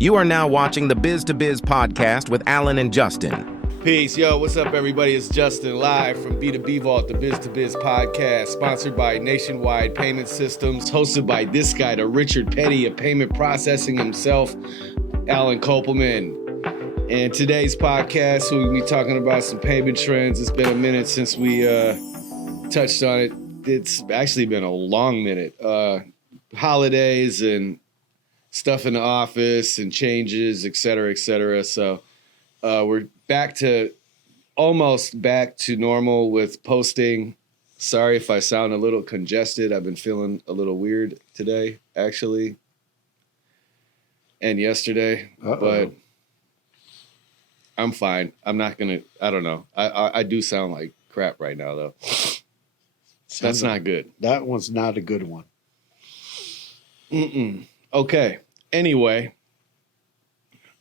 You are now watching the Biz to Biz podcast with Alan and Justin. Peace. Yo, what's up, everybody? It's Justin live from B2B Vault, the Biz to Biz podcast, sponsored by Nationwide Payment Systems, hosted by this guy, the Richard Petty of payment processing himself, Alan Kopelman. And today's podcast, we'll be talking about some payment trends. It's been a minute since we touched on it. It's actually been a long minute. Holidays and stuff in the office and changes, et cetera, et cetera. So we're almost back to normal with posting. Sorry if I sound a little congested. I've been feeling a little weird today, actually, and yesterday. But I'm fine. I'm not gonna. I don't know. I do sound like crap right now, though. That's not good. That was not a good one. Okay. Anyway,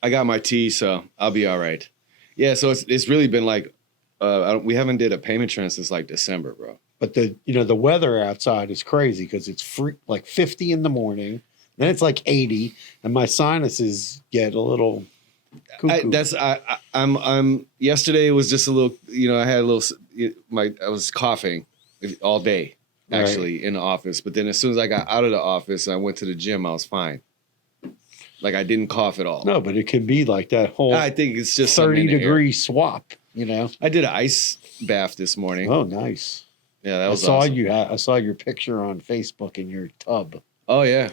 I got my tea, so I'll be all right. Yeah. So it's really been like we haven't did a payment trend since like December, bro. But the weather outside is crazy because it's like 50 in the morning, then it's like 80, and my sinuses get a little cuckoo. I'm yesterday it was just a little, I had a little, I was coughing all day actually in the office, but then as soon as I got out of the office and I went to the gym, I was fine. Like I didn't cough at all. No, but it can be like that whole I think it's just 30-degree swap, I did an ice bath this morning. Oh, nice. Yeah, that was awesome. awesome. I saw your picture on Facebook in your tub. Oh yeah.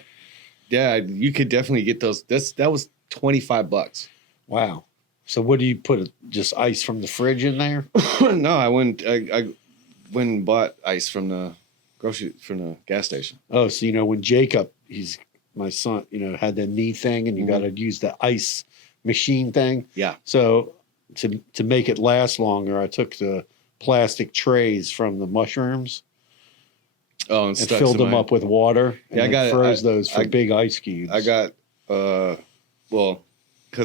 Yeah, you could definitely get those. That was $25. Wow. So what do you put? Just ice from the fridge in there? No, I went and bought ice from the gas station. Oh, so when Jacob, my son, had the knee thing, and you got to use the ice machine thing. Yeah. So to make it last longer, I took the plastic trays from the mushrooms. Oh, and filled them up with water. And I froze those for big ice cubes. I got because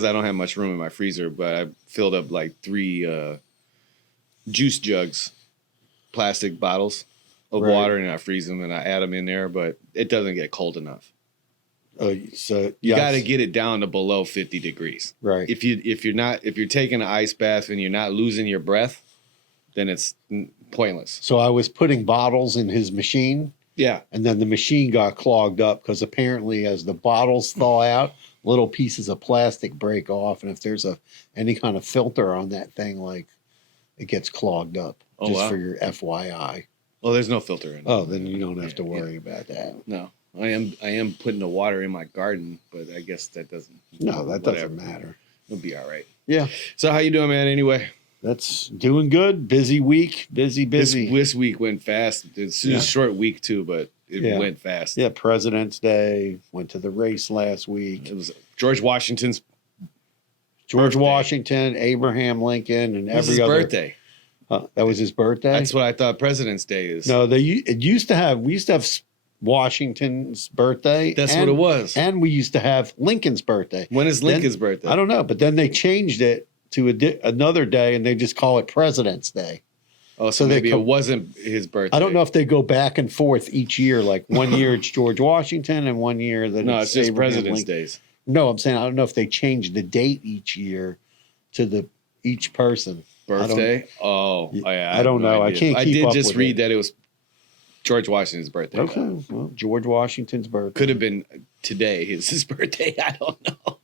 I don't have much room in my freezer, but I filled up like 3 juice jugs, plastic bottles of water, and I freeze them and I add them in there, but it doesn't get cold enough. Oh, so you got to get it down to below 50 degrees. Right. If you're taking an ice bath and you're not losing your breath, then it's pointless. So I was putting bottles in his machine. Yeah. And then the machine got clogged up because apparently as the bottles thaw out, little pieces of plastic break off. And if there's any kind of filter on that thing, like it gets clogged up. Oh, just wow. for your FYI. Well, there's no filter in it. Oh, then you don't have to worry about that. No. I am putting the water in my garden, but I guess that doesn't. No, that doesn't matter. It'll be all right. Yeah. So how you doing, man? Anyway, that's doing good. Busy week. Busy. This week went fast. It's a short week too, but it went fast. Yeah. President's Day. Went to the race last week. It was George Washington, Abraham Lincoln, and his birthday. That was his birthday. That's what I thought President's Day is. No, we used to have Washington's birthday. That's what it was. And we used to have Lincoln's birthday. When is Lincoln's birthday? I don't know, but then they changed it to another day, and they just call it President's Day. Oh, so maybe it wasn't his birthday. I don't know if they go back and forth each year. Like one year it's George Washington, and one year that it's just President's Days. No, I'm saying I don't know if they change the date each year to each person. Birthday? Yeah. I don't know. I can't keep up with it. I did just read that it was George Washington's birthday. Okay. Well, George Washington's birthday. Could have been today. It's his birthday. I don't know.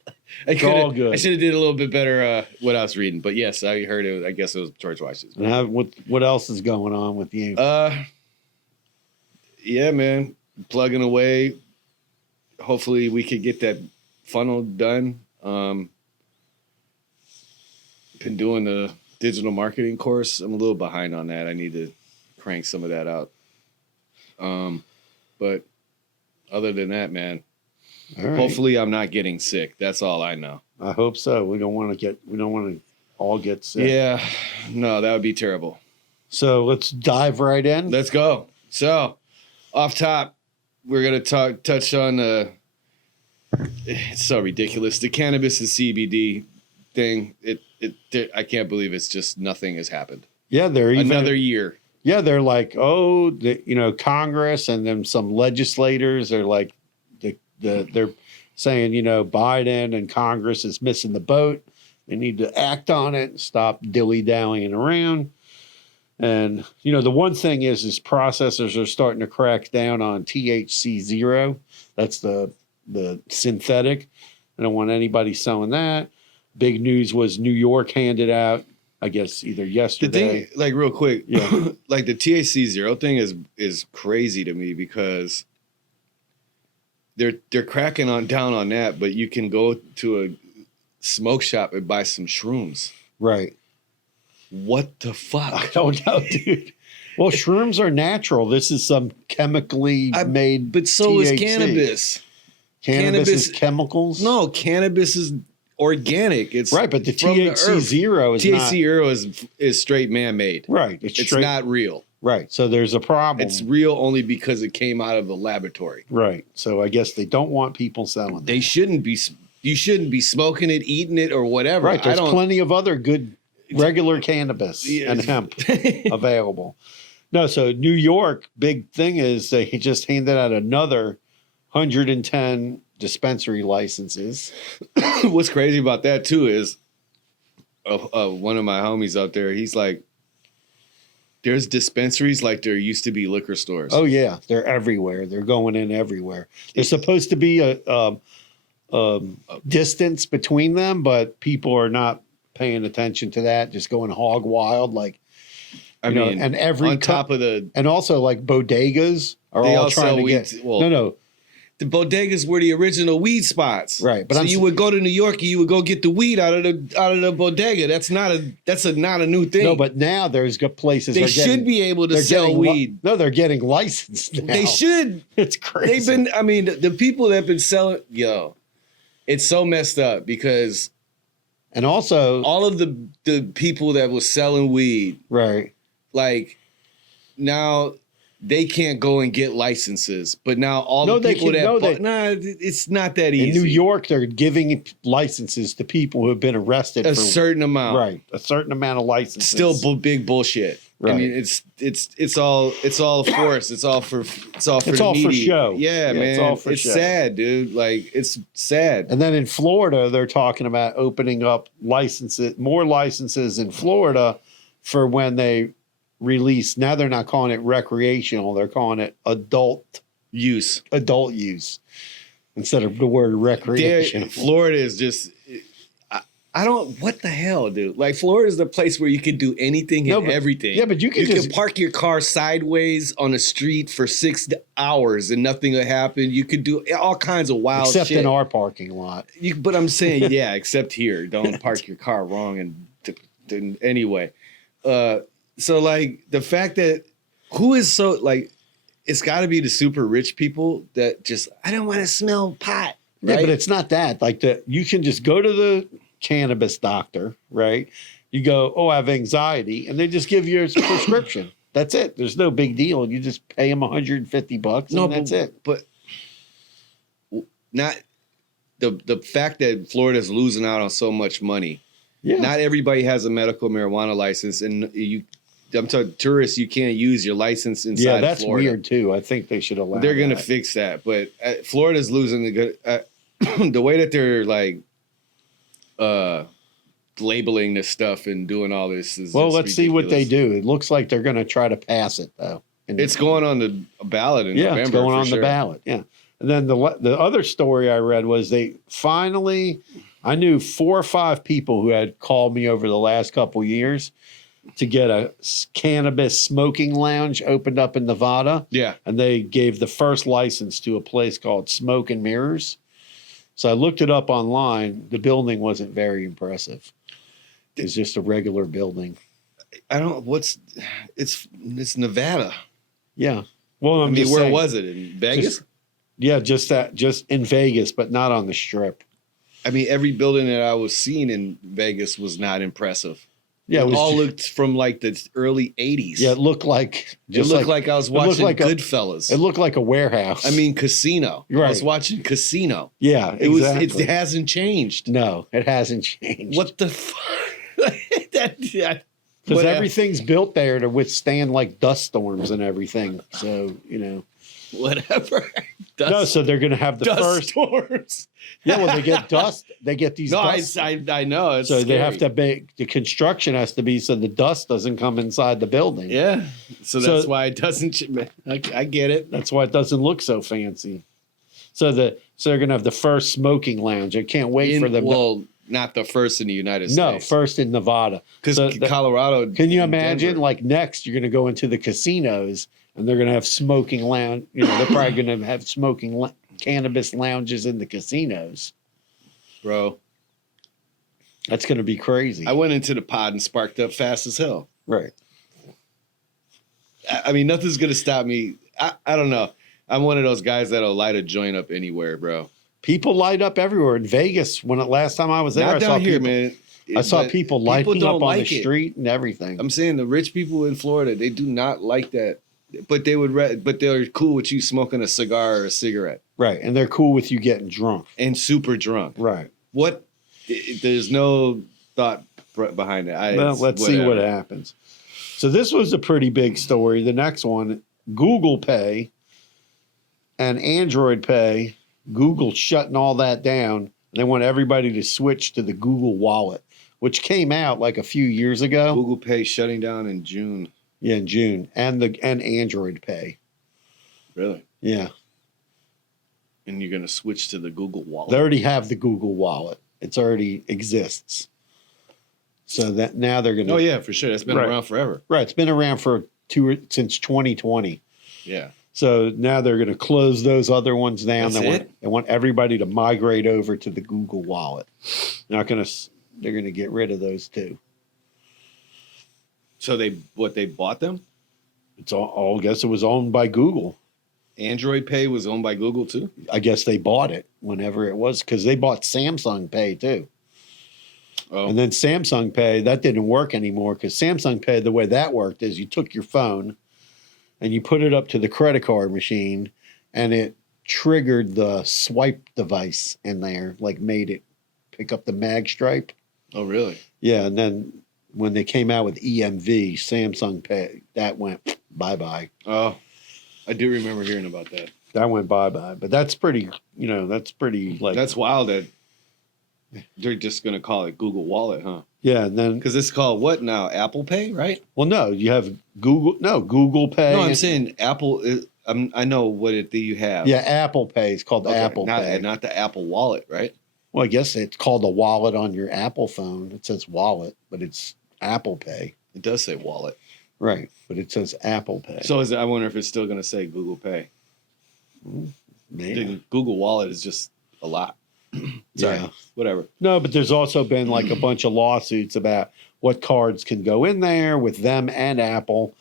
It's all good. I should have did a little bit better what I was reading. But yes, I heard it. I guess it was George Washington's birthday. And what else is going on with you? Yeah, man. Plugging away. Hopefully we could get that funnel done. Been doing the digital marketing course. I'm a little behind on that. I need to crank some of that out. But other than that, man, hopefully I'm not getting sick. That's all I know. I hope so. We don't want to all get sick. Yeah, no, that would be terrible. So let's dive right in. Let's go. So off top, we're going to touch on it's so ridiculous. The cannabis and CBD thing. I can't believe it's just nothing has happened. Yeah, they're another year. Yeah, they're like, Congress and then some legislators are like, they're saying, Biden and Congress is missing the boat. They need to act on it and stop dilly-dallying around. And, the one thing is processors are starting to crack down on THC 0. That's the synthetic. I don't want anybody selling that. Big news was New York handed out, I guess, either yesterday. The thing, like real quick, Yeah. like the THC 0 thing is crazy to me because they're cracking down on that, but you can go to a smoke shop and buy some shrooms. Right. What the fuck? I don't know, dude. Well, shrooms are natural. This is some chemically made. But so THC. is cannabis. Cannabis is chemicals? No, cannabis is organic. It's right, but the from THC earth. 0 is THC not. 0 is straight man-made. Right. It's straight, not real. Right. So there's a problem. It's real only because it came out of the laboratory. Right. So I guess they don't want people selling They that. shouldn't be. You shouldn't be smoking it, eating it, or whatever. Right. There's plenty of other good regular cannabis Yeah. and hemp available. No, so New York, big thing is they just handed out another 110 dispensary licenses. What's crazy about that too is one of my homies out there. He's like, there's dispensaries like there used to be liquor stores. Oh yeah, they're everywhere. They're going in everywhere. There's supposed to be a distance between them, but people are not paying attention to that. Just going hog wild, like I mean, and every on top of the and also like bodegas are They all all trying sell to weed, get. well, No, the bodegas were the original weed spots, right. But so I'm you would go to New York and you would go get the weed out of the bodega. That's not a new thing. no, but now there's good places. they are should getting, be able to they're sell getting weed. No, they're getting licensed now. They should. It's crazy. They've been. I mean, the people that have been selling. It's so messed up because and also all of the people that was selling weed, right. like now they can't go and get licenses. But now all No, the they people can- no, they- it's not that easy. In New York, they're giving licenses to people who have been arrested a for certain amount, right, a certain amount of licenses. Still big bullshit. I Right. mean, it's all forced. It's all for It's all for media. show. Yeah, Yeah, man. it's all for show. sad, dude. Like it's sad. And then in Florida, they're talking about opening up more licenses in Florida for when they release. Now they're not calling it recreational; they're calling it adult Use. use instead of the word recreational. Florida is just. I don't. What the hell, dude? Like Florida is the place where you can do anything and but- everything. yeah, but you can just- park your car sideways on a street for 6 hours and nothing will happen. You could do all kinds of wild Except shit. in our parking lot. But I'm saying, yeah, except here. Don't park your car wrong. And anyway, so like the fact that who is so like, it's got to be the super rich people that just I don't want to smell pot. Right? Yeah, but it's not that. Like you can just go to the cannabis doctor, right? You go, oh, I have anxiety, and they just give you a prescription. That's it. There's no big deal. You just pay them $150, and that's it. But not the fact that Florida's losing out on so much money. Yeah. Not everybody has a medical marijuana license, and I'm talking tourists. You can't use your license inside. Yeah, that's Florida. weird too. I think they should allow. They're going to that. fix that, but Florida's losing the good. The way that they're like labeling this stuff and doing all this is Well, just let's see what they ridiculous. do. It looks like they're going to try to pass it though. And It's going on the ballot in November. it's going for on sure. the ballot. Yeah, and then the other story I read was they finally. I knew 4 or 5 people who had called me over the last couple years to get a cannabis smoking lounge opened up in Nevada. Yeah, And they gave the first license to a place called Smoke and Mirrors. So I looked it up online. The building wasn't very impressive. It's just a regular building. I don't. It's Nevada. Yeah. Well, I mean, where was it in Vegas? Just in Vegas, but not on the Strip. I mean, every building that I was seeing in Vegas was not impressive. Yeah, it was all ju- looked from like the early '80s. Yeah, it looked like it looked like I was watching like Goodfellas. It looked like a warehouse. I mean, Casino. I was Right. watching Casino. yeah, It was. exactly. It hasn't changed. No, it hasn't changed. What the fuck? Because whatever. everything's built there to withstand like dust storms and everything. So Whatever. No, so they're going to have the dust first. storms. Yeah, well, they get dust. They get these. No, dust. I know. It's So they scary. have to make the construction has to be so the dust doesn't come inside the building. Yeah. So that's why it doesn't. I get it. That's why it doesn't look so fancy. So they're going to have the first smoking lounge. I can't wait for them. Well, not the first in the United No, States. first in Nevada. Because So Colorado. Can you and imagine? Denver. Like next, you're going to go into the casinos and they're going to have smoking lounge. You know, they're probably going to have smoking cannabis lounges in the casinos. Bro, That's going to be crazy. I went into the pod and sparked up fast as hell. Right. I mean, nothing's gonna stop me. I don't know. I'm one of those guys that'll light a joint up anywhere, bro. People light up everywhere in Vegas. Last time I was there, Not I saw down here, people, man. I saw But people lighting don't up on the like it. street and everything. I'm saying the rich people in Florida, they do not like that. But they would. But they're cool with you smoking a cigar or a cigarette Right. And they're cool with you getting drunk. and super drunk. Right. What? There's no thought behind it. Well, let's see what happens. So this was a pretty big story. The next one, Google Pay and Android Pay, Google shutting all that down. They want everybody to switch to the Google Wallet, which came out like a few years ago. Google Pay shutting down in June. Yeah, in June. And Android Pay. Really? Yeah. And you're gonna switch to the Google Wallet. They already have the Google Wallet. It's already exists. So that now they're going to. Oh yeah, for sure. That's been Right. around forever. Right. It's been around since 2020. Yeah. So now they're going to close those other ones down. That's They want everybody to migrate over to the Google Wallet. They're going to get rid of those too. So they bought them? It's all I guess it was owned by Google. Android Pay was owned by Google too? I guess they bought it whenever it was because they bought Samsung Pay too. Oh. And then Samsung Pay, that didn't work anymore because Samsung Pay, the way that worked is you took your phone and you put it up to the credit card machine and it triggered the swipe device in there, like made it pick up the mag stripe. Oh really? Yeah. And then when they came out with EMV, Samsung Pay, that went bye-bye. Oh. I do remember hearing about that. That went bye-bye. But that's pretty like. That's wild that they're just gonna call it Google Wallet, huh? Yeah. And then, Because it's called what now? Apple Pay, right? well, no, you have Google Pay. No, I'm saying Apple. I know what you have. Yeah, Apple Pay. It's called Okay, Apple Pay. not the Apple Wallet, right? Well, I guess it's called a wallet on your Apple phone. It says wallet, but it's Apple Pay. It does say wallet. Right. But it says Apple Pay. So I wonder if it's still gonna say Google Pay. Maybe. The Google Wallet is just a lot. Sorry, Yeah. whatever. No, but there's also been like a bunch of lawsuits about what cards can go in there with them and Apple.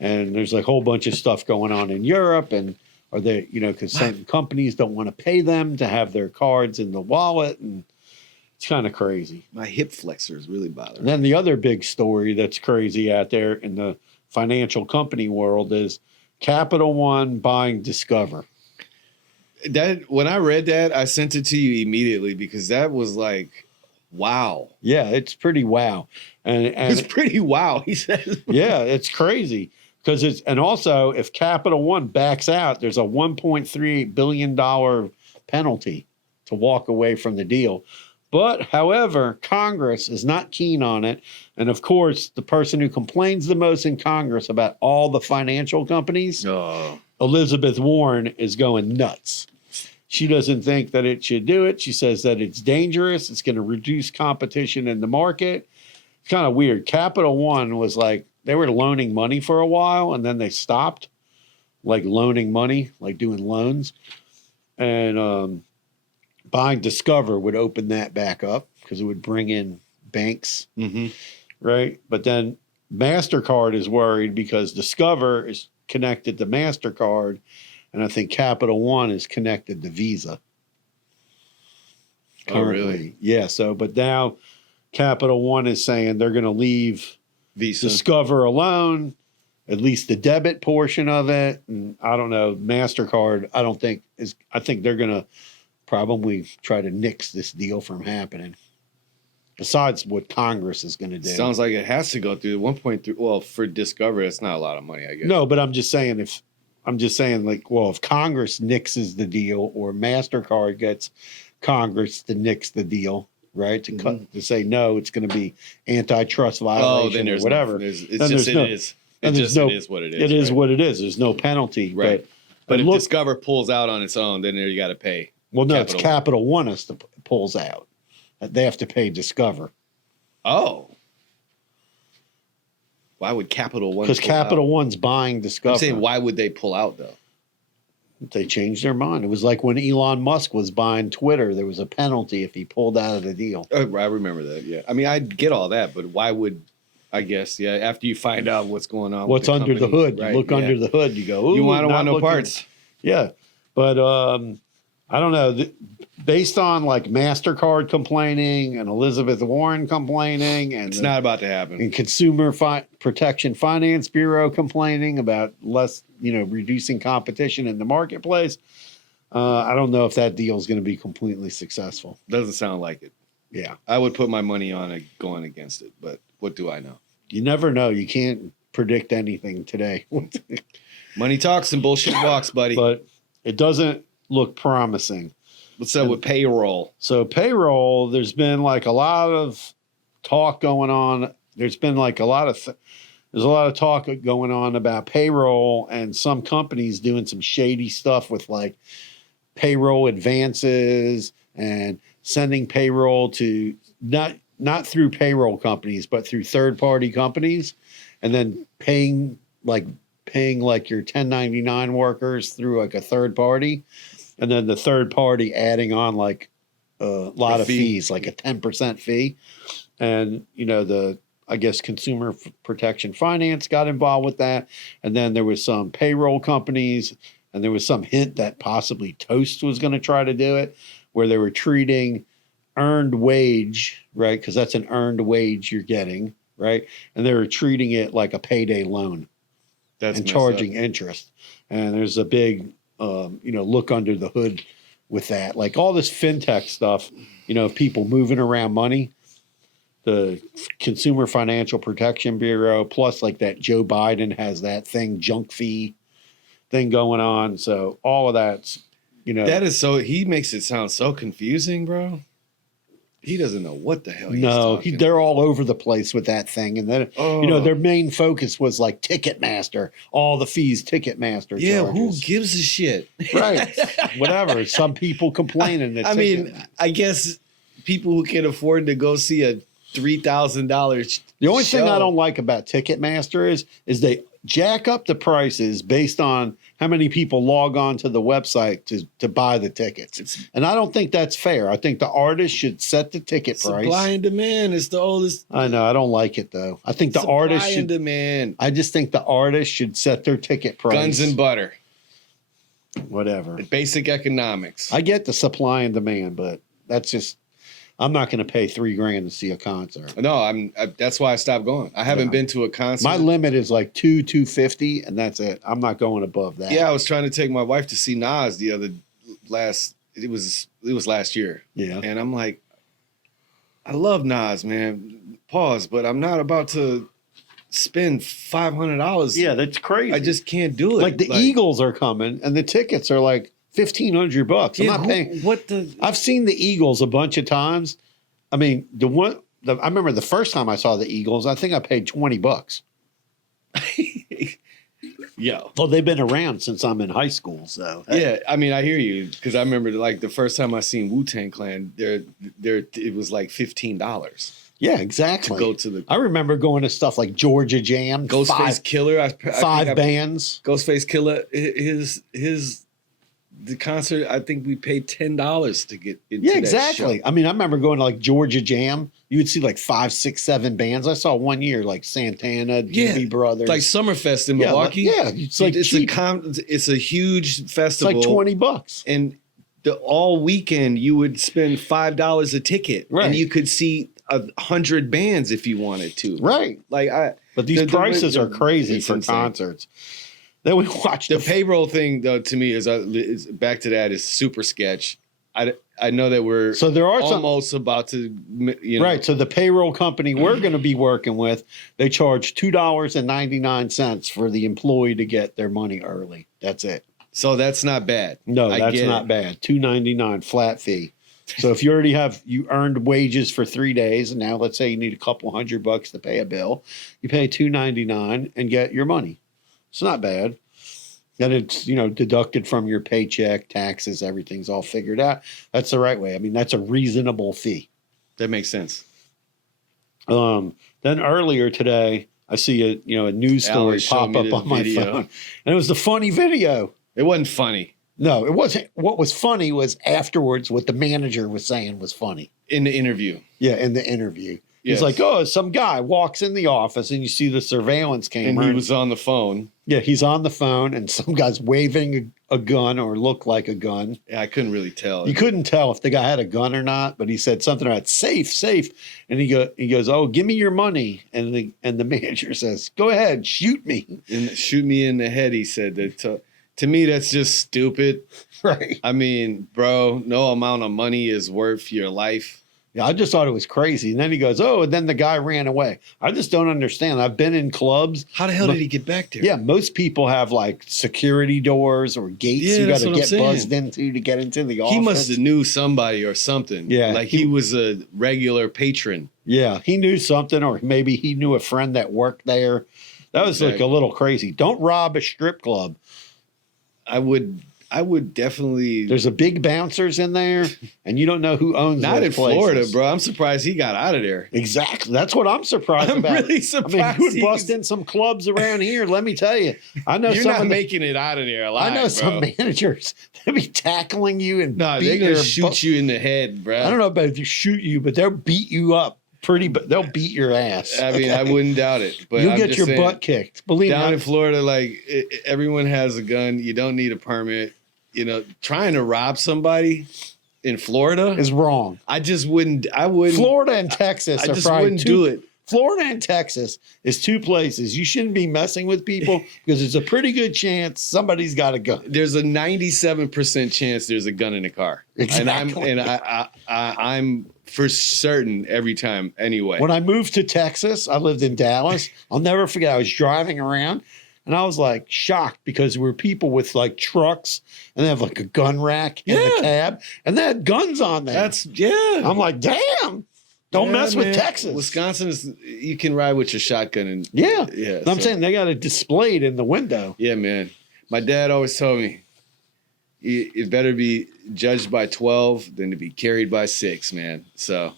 And there's like a whole bunch of stuff going on in Europe. And are they, because certain companies don't want to pay them to have their cards in the wallet. And it's kind of crazy. My hip flexor is really And bothering. then the other big story that's crazy out there in the financial company world is Capital One buying Discover. That when I read that, I sent it to you immediately because that was like, wow. Yeah, it's pretty wow. It's And pretty wow. He says. yeah, it's crazy because and also if Capital One backs out, there's a $1.38 billion penalty to walk away from the deal. But however, Congress is not keen on it. And of course, the person who complains the most in Congress about all the financial companies, Oh, Elizabeth Warren, is going nuts. She doesn't think that it should do it. She says that it's dangerous. It's going to reduce competition in the market. It's kind of weird. Capital One was like, they were loaning money for a while and then they stopped like loaning money, like doing loans. And buying Discover would open that back up because it would bring in banks, right? But then MasterCard is worried because Discover is connected to MasterCard. And I think Capital One is connected to Visa. Oh, really? Yeah. So, but now Capital One is saying they're going to leave Visa. Discover alone, at least the debit portion of it. And I don't know, MasterCard, I think they're going to probably try to nix this deal from happening. Besides what Congress is going to do. Sounds like it has to go through 1.3. Well, for Discover, it's not a lot of money, I guess. No, but I'm just saying if I'm just saying, like, well, if Congress nixes the deal or MasterCard gets Congress to nix the deal, right? To say no, it's going to be antitrust violation or whatever. It is what it is. It is what it is. There's no penalty. Right. But if Discover pulls out on its own, then you got to pay. Well, no, it's Capital One that pulls out. They have to pay Discover. Oh. Why would Capital One? Because Capital One's buying Discover. I'm saying, why would they pull out though? They changed their mind. It was like when Elon Musk was buying Twitter. There was a penalty if he pulled out of the deal. I remember that. Yeah, I mean, I get all that, but why would? I guess after you find out what's going on, what's under the hood, right? You look under the hood. You go, ooh, you want no parts. Yeah, but I don't know. Based on like MasterCard complaining and Elizabeth Warren complaining, and it's not about to happen. And Consumer Protection Finance Bureau complaining about less, reducing competition in the marketplace. I don't know if that deal is going to be completely successful. Doesn't sound like it. Yeah, I would put my money on it going against it, but what do I know? You never know. You can't predict anything today. Money talks and bullshit walks, buddy. But it doesn't look promising. What's up with payroll? So payroll, there's been like a lot of talk going on. There's been like there's a lot of talk going on about payroll and some companies doing some shady stuff with like payroll advances and sending payroll to not through payroll companies, but through third-party companies, and then paying like your 1099 workers through like a third party, and then the third party adding on like a lot of fees, like a 10% fee. And, I guess Consumer Protection Finance got involved with that. And then there was some payroll companies, and there was some hint that possibly Toast was going to try to do it, where they were treating earned wage, right? Because that's an earned wage you're getting, right? And they were treating it like a payday loan. And charging interest. And there's a big, look under the hood with that. Like all this fintech stuff, people moving around money, the Consumer Financial Protection Bureau, plus like that Joe Biden has that junk fee thing going on. So all of that's, That is he makes it sound so confusing, bro. He doesn't know what the hell he's talking they're all over the place with that thing. And then, their main focus was like Ticketmaster, all the fees Ticketmaster charges. Yeah, who gives a shit? Right. Whatever. Some people complaining. I guess people who can afford to go see a $3,000 The only thing I don't like about Ticketmaster is they jack up the prices based on how many people log on to the website to buy the tickets. And I don't think that's fair. I think the artist should set the ticket price. Supply and demand is the oldest. I know. I don't like it, though. I think the artist should. Supply and demand. I just think the artist should set their ticket price. Guns and butter. Whatever. Basic economics. I get the supply and demand, but that's just. I'm not going to pay $3,000 to see a concert. No, that's why I stopped going. I haven't been to a concert. My limit is like $250, and that's it. I'm not going above that. Yeah, I was trying to take my wife to see Nas it was last year. Yeah. And I'm like, I love Nas, man. Pause, but I'm not about to spend $500. Yeah, that's crazy. I just can't do it. Like the Eagles are coming, and the tickets are like $1,500. I'm not paying. I've seen the Eagles a bunch of times. I mean, I remember the first time I saw the Eagles, I think I paid $20. Yeah. Well, they've been around since I'm in high school, so. Yeah, I mean, I hear you, because I remember like the first time I seen Wu-Tang Clan, it was like $15. Yeah, exactly. To go to the. I remember going to stuff like Georgia Jam, Ghostface Killer, five bands. Ghostface Killer, the concert, I think we paid $10 to get into that exactly. show. I mean, I remember going to like Georgia Jam. You would see like 5, 6, 7 bands. I saw one year like Santana, Doobie Brothers, like Summerfest in Milwaukee. It's a huge festival. It's like $20, and all weekend you would spend $5 a ticket, right? And you could see 100 bands if you wanted to, right? But these prices are crazy for concerts. Then we watched the payroll thing, though. To me, is back to that is super sketch. I I know that we're So there are almost about to, you know. Right. So the payroll company we're going to be working with, they charge $2.99 for the employee to get their money early. That's it. So that's not bad. No, I that's get not it. bad. $2.99 flat fee. So if you already you earned wages for 3 days, and now let's say you need a couple $100 to pay a bill, you pay $2.99 and get your money. It's not bad. Then it's, deducted from your paycheck, taxes, everything's all figured out. That's the right way. I mean, that's a reasonable fee. That makes sense. Then earlier today, I see a news story Alan showed pop me up the on my video. phone, and it was a funny video. It wasn't funny No, it wasn't. What was funny was afterwards what the manager was saying was funny. in the interview. Yeah, in the interview. Yes. He's like, oh, some guy walks in the office and you see the surveillance camera. And he was on the phone. Yeah, he's on the phone and some guy's waving a gun or looked like a gun. Yeah, I couldn't really tell. You couldn't tell if the guy had a gun or not, but he said something about safe. And he goes, oh, give me your money. And the manager says, go ahead, shoot me. And shoot me in the head, he said. That to me, that's just stupid. Right. I mean, bro, no amount of money is worth your life. Yeah, I just thought it was crazy. And then he goes, oh, and then the guy ran away. I just don't understand. I've been in clubs. How the hell did he get back there? Yeah, most people have like security doors or gates Yeah, you got that's to what I'm get saying. buzzed into to get into the office. He must have knew somebody or something. Yeah, like he was a regular patron. Yeah, he knew something, or maybe he knew a friend that worked there. That was like a little crazy. Don't rob a strip club. I would definitely. There's a big bouncers in there, and you don't know who owns not those in places. Florida, bro. I'm surprised he got out of there. Exactly. That's what I'm surprised I'm about. really surprised. I mean, you would bust in some clubs around here. Let me tell you, I know You're some not of the, making it out of there alive. I know some bro. managers they be tackling you and No, they're beating gonna your shoot you in the head, bro. I don't know about if you shoot you, but they'll beat you up but they'll beat your ass. I mean, I wouldn't doubt it, but You'll I'm get just your saying, butt kicked. Believe down me. in Florida, like everyone has a gun. You don't need a permit. Trying to rob somebody in Florida is wrong. I just wouldn't. I wouldn't. Florida and Texas I are just probably wouldn't do it. Florida and Texas is two places you shouldn't be messing with people because there's a pretty good chance somebody's got a gun. There's a 97% chance there's a gun in the car, Exactly. and I'm for certain every time. Anyway, When I moved to Texas, I lived in Dallas. I'll never forget. I was driving around and I was like shocked because there were people with like trucks and they have like a gun rack in the cab and they had guns on there. I'm like, damn. Don't mess with Texas. Wisconsin you can ride with your shotgun and Yeah. I'm so- saying they got it displayed in the window. Yeah, man. My dad always told me it better be judged by 12 than to be carried by 6, man. So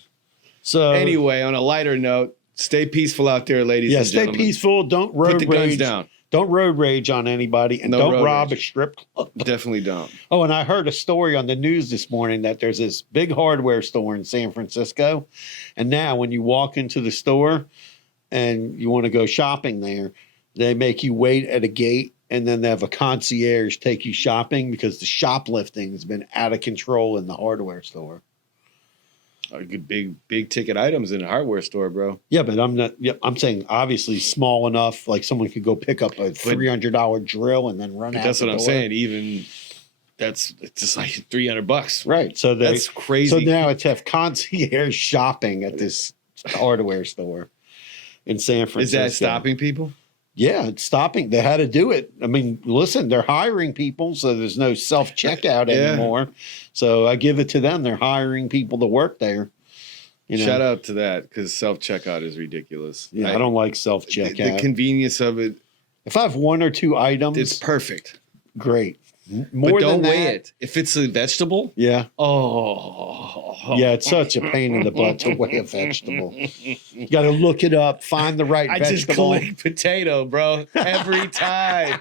anyway, on a lighter note, stay peaceful out there, ladies and stay gentlemen. peaceful. Don't road Put the guns rage. down. Don't road rage on anybody, and No don't road rob rage. a strip club. Definitely don't. Oh, and I heard a story on the news this morning that there's this big hardware store in San Francisco, and now when you walk into the store and you want to go shopping there, they make you wait at a gate, and then they have a concierge take you shopping because the shoplifting has been out of control in the hardware store. Good big ticket items in a hardware store, bro. Yeah, but I'm not. Yeah, I'm saying obviously small enough, like someone could go pick up a $300 drill and then run out. That's the what I'm door. saying. Even it's just like $300, Right. So That's crazy. So now it's have concierge shopping at this hardware store in San Francisco. Is that stopping people? Yeah, it's stopping. They had to do it. I mean, listen, they're hiring people, so there's no self checkout anymore. So I give it to them. They're hiring people to work there. Shout out to that because self checkout is ridiculous. Yeah, I don't like self The checkout. convenience of it, If I have one or two items, it's perfect. great. But More don't than weigh that, it. If it's a vegetable, yeah. oh Yeah, it's such a pain in the butt to weigh a vegetable. You got to look it up, find the right I just vegetable. click potato, bro, every time.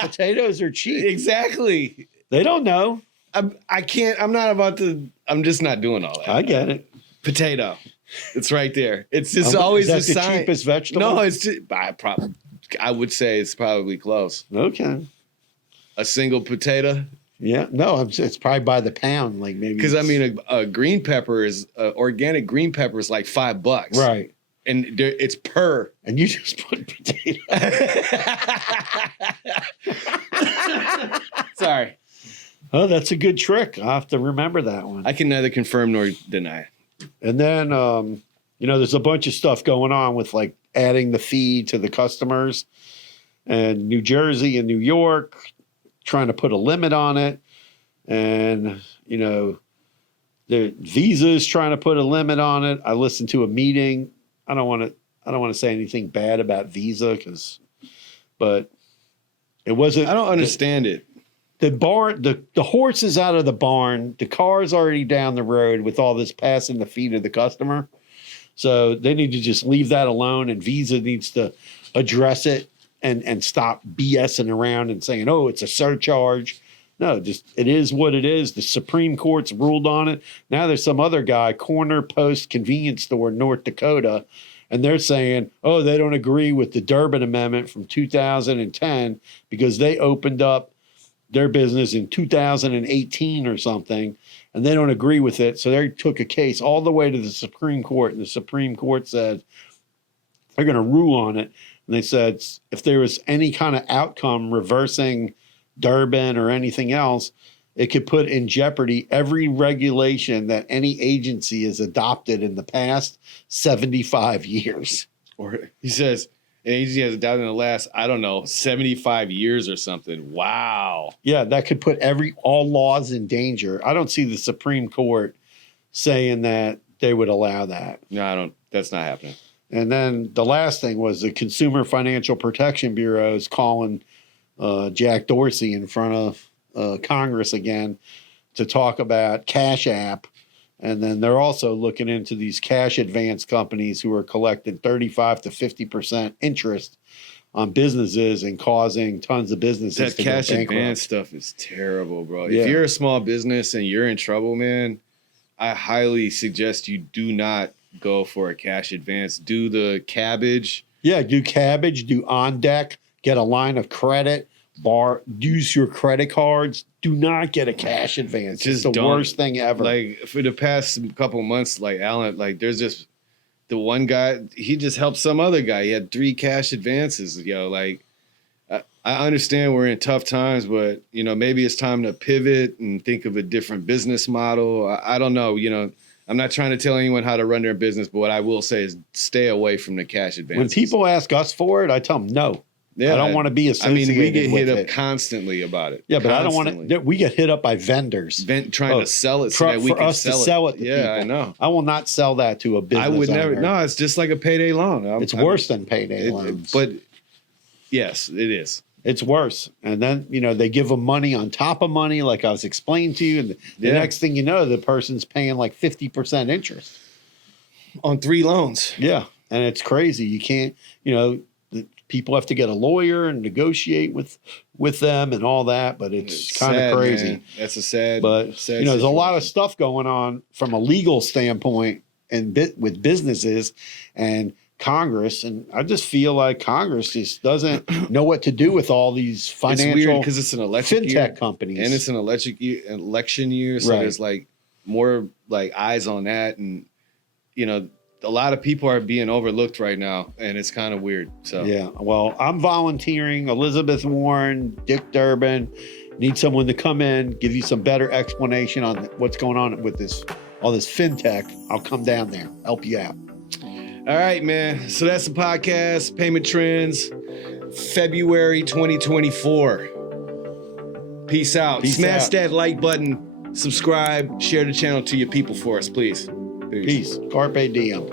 Potatoes are cheap. Exactly. They don't know. I can't. I'm not about to. I'm just not doing all that. I get it. Potato. It's right there. It's just Is always that a the sign. cheapest vegetable? No, it's just, I would say it's probably close. Okay. A single potato. Yeah. No, it's probably by the pound, like maybe. Because I mean, a green pepper is organic green pepper is like $5, right. And it's per. And you just put potato. Sorry. Oh, that's a good trick. I'll have to remember that one. I can neither confirm nor deny. And then, there's a bunch of stuff going on with like adding the fee to the customers, and New Jersey and New York trying to put a limit on it. And, the Visa is trying to put a limit on it. I listened to a meeting. I don't want to say anything bad about Visa but it wasn't. I don't understand it. The barn, the horse is out of the barn. The car's already down the road with all this passing the fee to the customer. So they need to just leave that alone, and Visa needs to address it and stop BSing around and saying, oh, it's a surcharge. No, just it is what it is. The Supreme Court's ruled on it. Now there's some other guy, Corner Post Convenience Store, North Dakota, and they're saying, oh, they don't agree with the Durbin Amendment from 2010 because they opened up their business in 2018 or something, and they don't agree with it. So they took a case all the way to the Supreme Court, and the Supreme Court said they're going to rule on it. And they said if there was any kind of outcome reversing Durbin or anything else, it could put in jeopardy every regulation that any agency has adopted in the past 75 years. Or he says an agency has adopted in the last, 75 years or something. Wow. Yeah, that could put all laws in danger. I don't see the Supreme Court saying that they would allow that. No, I don't. That's not happening. And then the last thing was the Consumer Financial Protection Bureau is calling Jack Dorsey in front of Congress again to talk about Cash App. And then they're also looking into these cash advance companies who are collecting 35 to 50% interest on businesses and causing tons of businesses to go cash bankrupt. advance stuff is terrible, bro. Yeah. If you're a small business and you're in trouble, man, I highly suggest you do not go for a cash advance. Do the cabbage. Yeah, do cabbage, do on deck, get a line of credit, use your credit cards. Do not get a cash advance. It's the worst thing ever. Like for the past couple of months, like Alan, like there's just the one guy, he just helped some other guy. He had 3 cash advances. Like I understand we're in tough times, but maybe it's time to pivot and think of a different business model. I don't know. I'm not trying to tell anyone how to run their business, but what I will say is stay away from the cash advances. When people ask us for it, I tell them no. Yeah, I don't want to be associated with it. we get hit up constantly about it. Yeah, but I don't want to. We get hit up by vendors trying to sell it so that we for can us to sell sell it to Yeah, people. I know. I will not sell that to a business I would never. owner. No, it's just like a payday loan. It's worse than payday loans. But yes, it is. It's worse. And then, they give them money on top of money, like I was explaining to you. And the next thing you know, the person's paying like 50% interest on 3 loans. Yeah. And it's crazy. You can't, people have to get a lawyer and negotiate with them and all that. But it's kind of crazy. Man. That's a sad. But, sad there's a lot of situation. stuff going on from a legal standpoint and with businesses and Congress, and I just feel like Congress just doesn't know what to do with all these financial. It's weird because it's an election fintech year, companies, and it's an election year, so there's like more like eyes on that, and a lot of people are being overlooked right now, and it's kind of weird. So yeah, well, I'm volunteering. Elizabeth Warren, Dick Durbin, need someone to come in, give you some better explanation on what's going on with all this fintech. I'll come down there, help you out. All right, man. So that's the podcast, Payment Trends, February 2024. Peace out. Smash that like button, subscribe, share the channel to your people for us, please. Peace. Carpe diem.